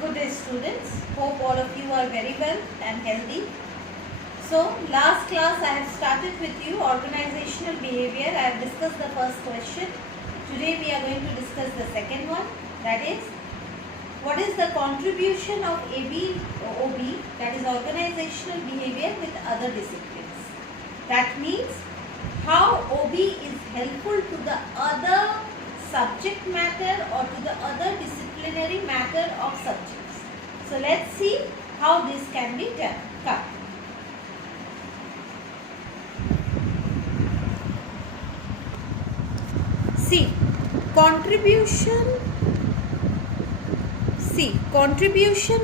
Good day students, hope all of you are very well and healthy. So last class I have started with you organizational behavior. I have discussed the first question. Today we are going to discuss the second one, that is what is the contribution of OB, that is organizational behavior, with other disciplines. That means how OB is helpful to the other subject matter or to the other disciplinary matter of subjects. So let's see how this can be done. Come. See, contribution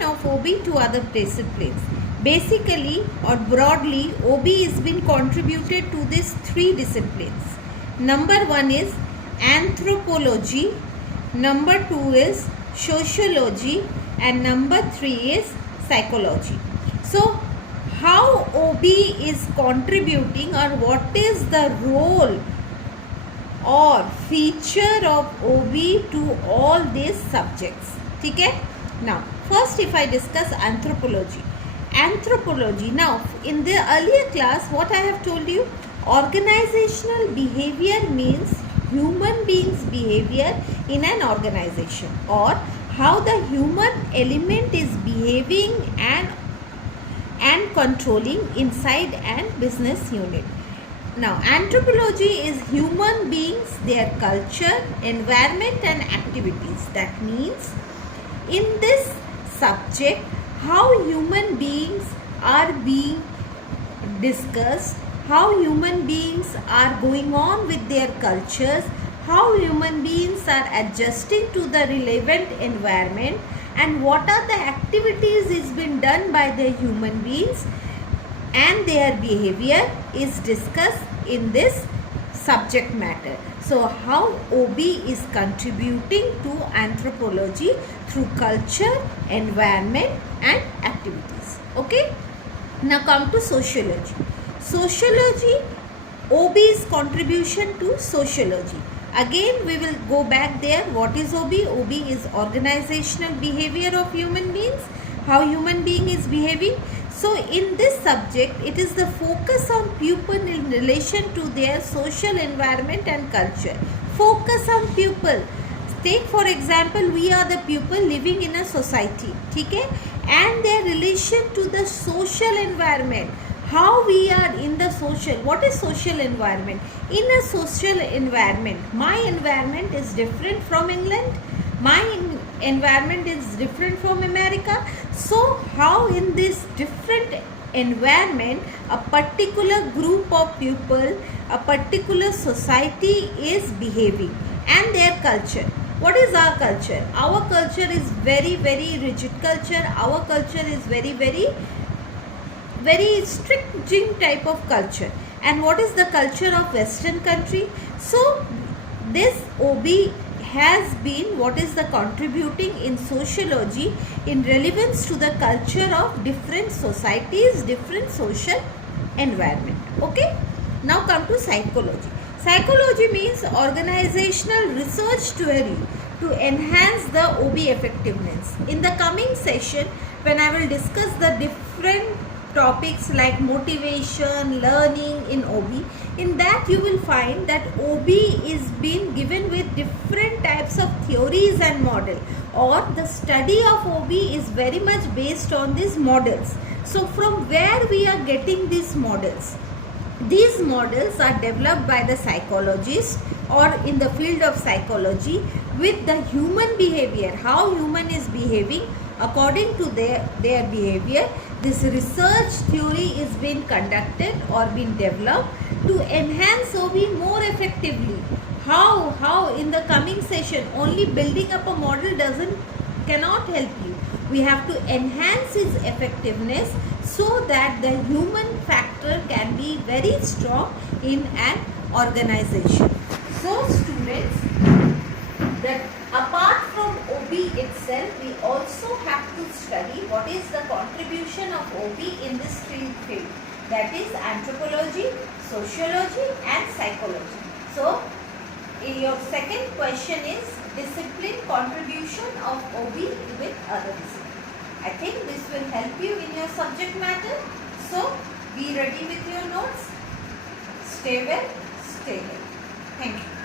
of OB to other disciplines. Basically or broadly, OB is been contributed to these three disciplines. Number one is anthropology, number two is sociology, and number three is psychology. So how OB is contributing, or what is the role or feature of OB to all these subjects? Okay? Now first, if I discuss anthropology. Now in the earlier class what I have told you, organizational behavior means human beings behavior in an organization, or how the human element is behaving and controlling inside an business unit. Now anthropology is human beings, their culture, environment and activities. That means in this subject how human beings are being discussed, how human beings are going on with their cultures, how human beings are adjusting to the relevant environment, and what are the activities is being done by the human beings, and their behavior is discussed in this subject matter. So how OB is contributing to anthropology through culture, environment and activities. Okay. Now come to sociology. OB's contribution to sociology. Again we will go back there. What is OB? OB is organizational behavior of human beings, how human being is behaving. So in this subject it is the focus on pupil in relation to their social environment and culture. Focus on pupil. Take for example, we are the pupil living in a society, okay? And their relation to the social environment. How we are in the social. What is social environment? In a social environment, my environment is different from England. My environment is different from America. So how in this different environment a particular group of people, a particular society is behaving, and their culture. What is our culture? Our culture is very rigid culture. Our culture is very strict type of culture. And what is the culture of Western country? So this OB has been what is the contributing in sociology in relevance to the culture of different societies, different social environment. Okay. Now come to psychology. Psychology means organizational research theory to enhance the OB effectiveness. In the coming session, when I will discuss the different topics like motivation, learning in OB, in that you will find that OB is being given with different types of theories and model, or the study of OB is very much based on these models. So from where we are getting these models? These models are developed by the psychologists or in the field of psychology with the human behavior, how human is behaving according to their behavior. This research theory is being conducted or being developed to enhance OB more effectively. How in the coming session only building up a model cannot help you. We have to enhance its effectiveness so that the human factor can be very strong in an organization. So students, that apart from OB itself, we also have to study what is the contribution of OB in this field, that is anthropology, sociology and psychology. So your second question is discipline contribution of OB with other discipline. I think this will help you in your subject matter. So be ready with your notes. Stay well, stay healthy. Thank you.